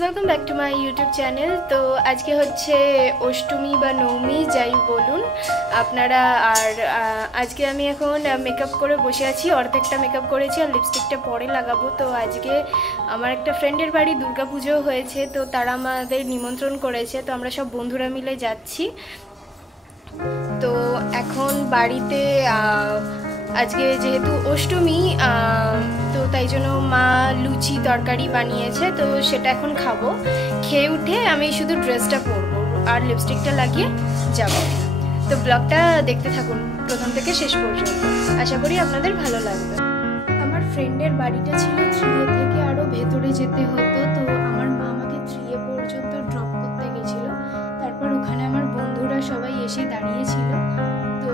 Welcome back to my YouTube channel. তো আজকে হচ্ছে অষ্টমী বা নবমী যাই বলুন আপনারা। আর আজকে আমি এখন মেকআপ করে বসে আছি, অর্ধেকটা মেকআপ করেছি আর লিপস্টিকটা পরে লাগাবো। তো আজকে আমার একটা ফ্রেন্ডের বাড়ি দুর্গাপুজো হয়েছে, তো তারা আমাদের নিমন্ত্রণ করেছে, তো আমরা সব বন্ধুরা মিলে যাচ্ছি। তো এখন বাড়িতে আজকে যেহেতু অষ্টমী, তো তাই জন্য মা লুচি তরকারি বানিয়েছে, তো সেটা এখন খাবো। খেয়ে উঠে আমি শুধু ড্রেসটা পরবো আর লিপস্টিকটা লাগিয়ে যাব। তো ব্লগটা দেখতে থাকুন প্রথম থেকে শেষ পর্যন্ত, আশা করি আপনাদের ভালো লাগবে। আমার ফ্রেন্ডের বাড়িটা ছিল 3A থেকে আরও ভেতরে যেতে হতো, তো আমার মা আমাকে 3A পর্যন্ত ড্রপ করতে গেছিলো। তারপর ওখানে আমার বন্ধুরা সবাই এসে দাঁড়িয়েছিল। তো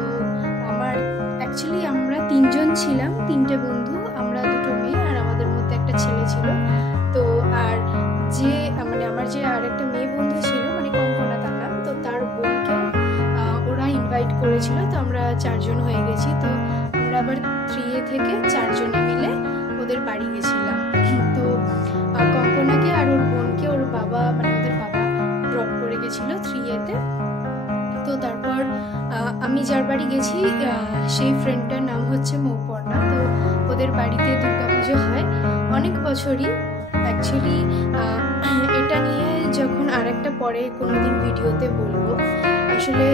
আমার অ্যাকচুয়ালি আমরা 3জন ছিলাম, 3টে বন্ধু, আমরা 2টো মেয়ে আর আমাদের মধ্যে একটা ছেলে ছিল। তো আর যে আমার যে আর একটা মেয়ে বন্ধু ছিল, মানে কঙ্কনা তার নাম, তো তার বোনকেও ওরা ইনভাইট করেছিল। তো আমরা 4জন হয়ে গেছি। তো আমরা আবার 3A থেকে 4জনে মিলে ওদের বাড়ি গেছিলাম। তো কঙ্কনাকে আর ওর বোনকে ওদের বাবা ড্রপ করে গেছিল 3A-তে। তো তারপর আমি যার বাড়ি গেছি সেই ফ্রেন্ডটার নাম হচ্ছে মৌপর্ণা। তো ওদের বাড়িতে দুর্গাপুজো হয় অনেক বছরই। অ্যাকচুয়ালি এটা নিয়ে যখন আরেকটা পরে কোনো দিন ভিডিওতে বলবো। আসলে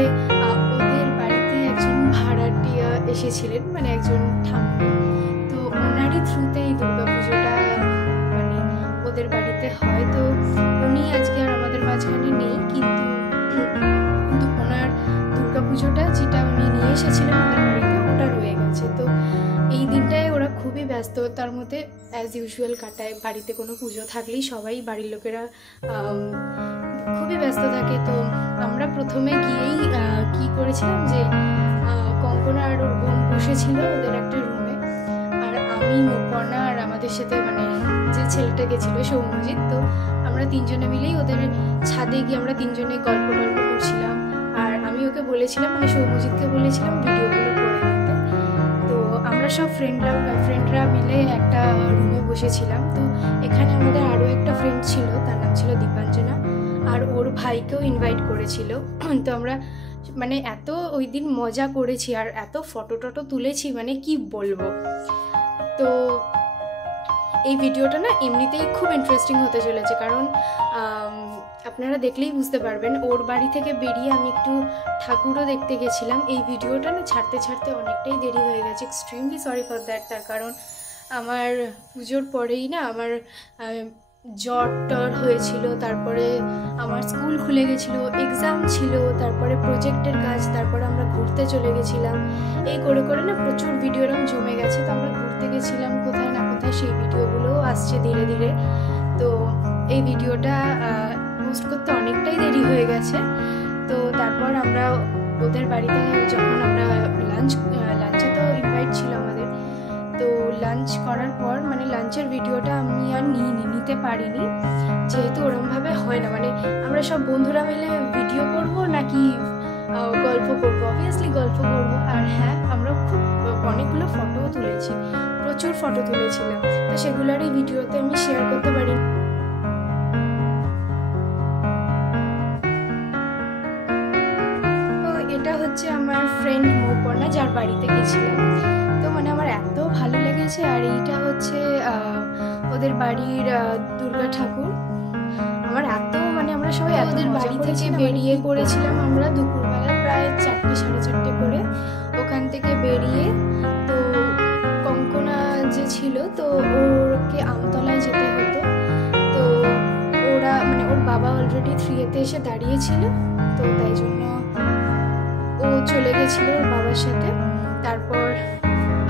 ওদের বাড়িতে একজন ভাড়াটিয়া এসেছিলেন, মানে একজন ঠাম্মা। তো ওনারই থ্রুতে এই দুর্গাপুজোটা মানে ওদের বাড়িতে হয়। তো উনি আজকে আর আমাদের মাঝখানে নেই, কিন্তু ওনার দুর্গাপুজোটা যেটা উনি নিয়ে এসেছিলেন ওদের বাড়িতে, ওটা রয়ে গেছে। তো এই দিনটায় ওরা খুবই ব্যস্ত, তার মধ্যে অ্যাজ ইউজুয়াল কাটায়। বাড়িতে কোনো পুজো থাকলেই সবাই বাড়ির লোকেরা খুবই ব্যস্ত থাকে। তো আমরা প্রথমে গিয়েই কি করেছিলাম যে কঙ্কনা আর ওর বোন বসেছিল ওদের একটা রুমে, আর আমি মৌপর্ণা আর আমাদের সাথে মানে যে ছেলেটা গেছিলো সৌম্যজিৎ, তো আমরা 3জনে মিলেই ওদের ছাদে গিয়ে আমরা 3জনে গল্প করছিলাম। আর আমি ওকে বলেছিলাম, মানে সৌম্যজিৎকে বলেছিলাম ভিডিওগুলো করে দিতে। তো আমরা সব ফ্রেন্ডরা মিলে একটা রুমে বসেছিলাম। তো এখানে আমাদের আরও একটা ফ্রেন্ড ছিল, তার নাম ছিল দীপাঞ্জনা, আর ওর ভাইকেও ইনভাইট করেছিল। তো আমরা মানে এত ওই দিন মজা করেছি আর এত ফটো টটো তুলেছি, মানে কি বলবো। তো এই ভিডিওটা না এমনিতেই খুব ইন্টারেস্টিং হতে চলেছে, কারণ আপনারা দেখলেই বুঝতে পারবেন। ওর বাড়ি থেকে বেরিয়ে আমি একটু ঠাকুরও দেখতে গেছিলাম। এই ভিডিওটা না ছাড়তে অনেকটাই দেরি হয়ে গেছে, এক্সট্রিমলি সরি ফর দ্যাট। তার কারণ আমার পুজোর পরেই না আমার জ্বর টর হয়েছিল, তারপরে আমার স্কুল খুলে গেছিলো, এক্সাম ছিল, তারপরে প্রজেক্টের কাজ, তারপরে আমরা ঘুরতে চলে গেছিলাম। এই করে না প্রচুর ভিডিও এরকম জমে গেছে। তো আমরা ঘুরতে গেছিলাম কোথায় না কোথায়, সেই ভিডিওগুলোও আসছে ধীরে ধীরে। তো এই ভিডিওটা পোস্ট করতে অনেকটাই দেরি হয়ে গেছে। তো তারপর আমরা ওদের বাড়িতে যখন আমরা লাঞ্চে তো ইনভাইট ছিল আমাদের, তো লাঞ্চ করার পর মানে লাঞ্চের ভিডিওটা আমি আর নিতে পারিনি, যেহেতু ওরমভাবে হয় না। মানে আমরা সব বন্ধুরা মিলে ভিডিও করব নাকি গল্প করবো, অবভিয়াসলি গল্প করবো। আর হ্যাঁ, আমরা খুব অনেকগুলো ফটোও তুলেছি, প্রচুর ফটো তুলেছিলাম। তো সেগুলোর এই ভিডিওতে আমি শেয়ার করতে পারি। তো এটা হচ্ছে আমার ফ্রেন্ড মৌপর্ণা, যার বাড়িতে গেছিলাম। তো মানে আমার এত ভালো লেগেছে। আর এইটা হচ্ছে ওদের বাড়ির দুর্গা ঠাকুর। আমার এত মানে আমরা সবাই ওদের বাড়ি থেকে বেরিয়ে পড়েছিলাম আমরা দুপুরবেলা প্রায় 4টে সাড়ে 4টে করে ওখান থেকে বেরিয়ে। তো কঙ্কনা যে ছিল, তো ওরকে আমতলায় যেতে হতো। তো ওরা মানে ওর বাবা অলরেডি 3A-তে এসে দাঁড়িয়েছিল, তো তাই জন্য ও চলে গেছিলো ওর বাবার সাথে। তারপর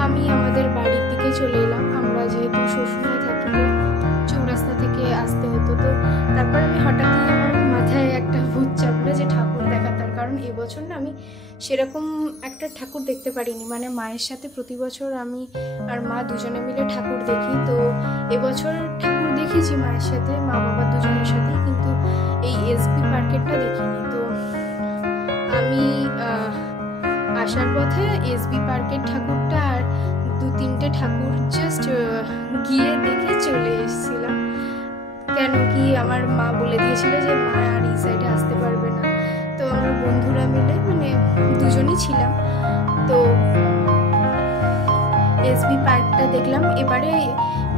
আমি আমাদের বাড়ির দিকে চলে এলাম। আমরা যেহেতু শ্বশুরায় থাকি, তো চৌরাস্তা থেকে আসতে হতো। তো তারপর আমি হঠাৎই আমার মাথায় একটা ভূত চাপলো যে ঠাকুর দেখা। তার কারণ এবছর না আমি সেরকম একটা ঠাকুর দেখতে পারিনি। মানে মায়ের সাথে প্রতি বছর আমি আর মা দুজনে মিলে ঠাকুর দেখি। তো এবছর ঠাকুর দেখেছি মায়ের সাথে, মা বাবা দুজনের সাথেই, কিন্তু এই এসবি পার্কেরটা দেখিনি। তো আমি আসার পথে এসবি পার্কের ঠাকুরটা আর 2-3টে ঠাকুর জাস্ট গিয়ে দেখে চলে এসেছিলাম। কেন কি আমার মা বলে দিয়েছিল যে মা আর এই সাইডে আসতে পারবে না, তো আমরা বন্ধুরা মিলে মানে দুজনই ছিলাম, তো এসবি পার্কটা দেখলাম। এবারে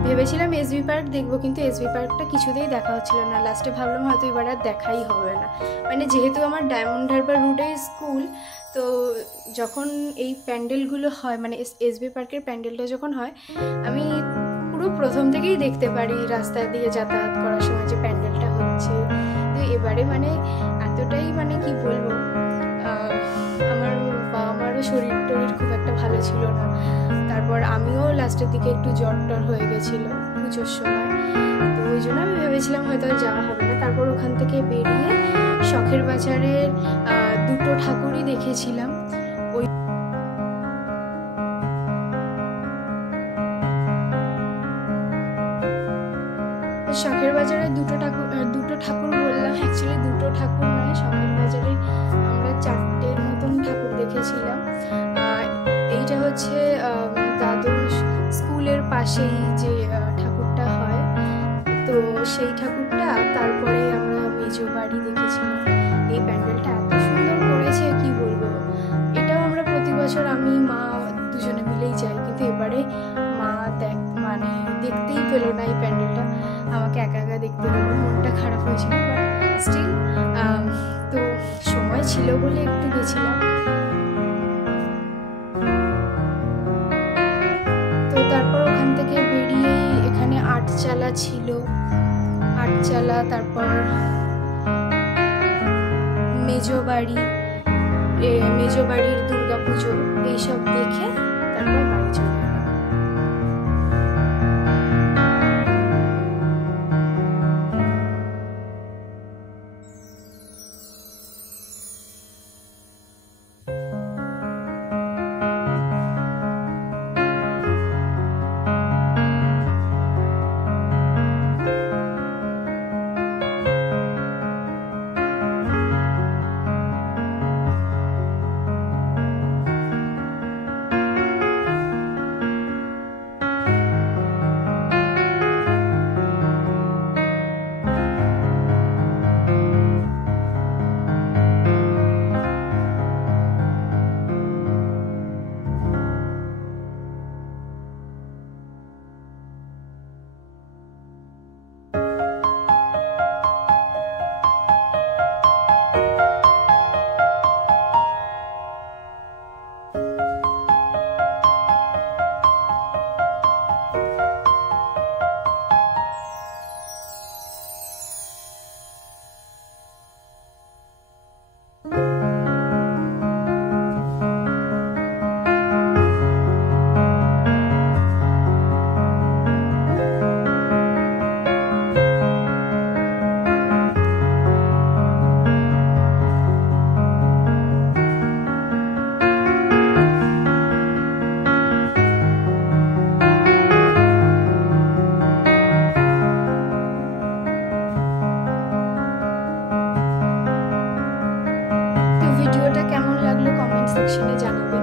ভেবেছিলাম এসবি পার্ক দেখবো, কিন্তু এসবি পার্কটা কিছুতেই দেখা হচ্ছিল না। লাস্টে ভাবলাম হয়তো এবার আর দেখাই হবে না, মানে যেহেতু আমার ডায়মন্ড হারবার রোডে স্কুল, তো যখন এই প্যান্ডেলগুলো হয় মানে এসবি পার্কের প্যান্ডেলটা যখন হয় আমি পুরো প্রথম থেকেই দেখতে পারি রাস্তা দিয়ে যাতায়াত করার সময় যে প্যান্ডেলটা হচ্ছে। তো এবারে মানে এতটাই মানে কি বলবো, আমার বাবা মারও শরীর টরীর খুব একটা ভালো ছিল না, তারপর আমিও লাস্টের দিকে একটু জ্বর টর হয়ে গেছিলো পুজোর সময়, তো ওই জন্য আমি ভেবেছিলাম হয়তো আর যাওয়া হবে না। তারপর ওখান থেকে বেরিয়ে শখের বাজারের 2টো ঠাকুরই দেখেছিলাম। ওই শখের বাজারে 2টো ঠাকুর বললাম, অ্যাকচুয়ালি 2টো ঠাকুর নয়, শখের বাজারে আমরা 4টের মতন ঠাকুর দেখেছিলাম। এইটা হচ্ছে দ্বাদশ স্কুলের পাশেই যে ঠাকুরটা হয়, তো সেই ঠাকুরটা। তারপরে আমরা মেজো বাড়ি দেখেছিলাম। এই প্যান্ডেলটা এত সুন্দর করেছে কি বলবো, এটাও আমরা প্রতি বছর আমি মা দুজনে মিলেই যাই, কিন্তু এবারে মা মানে দেখতেই পেলো না এই প্যান্ডেলটা, আমাকে একা একা দেখতে হলো, মনটা খারাপ হয়েছিল, বাট স্টিল তো সময় ছিল বলে একটু গেছিলাম। তো তারপর ওখান থেকে বেরিয়ে এখানে আটচালা ছিল, আটচালা, তারপর মেজো বাড়ির দুর্গাপুজো এইসব দেখে তারপর বাড়ি চলে গেলাম। ভিডিওটা কেমন লাগলো কমেন্ট সেকশনে জানাবে।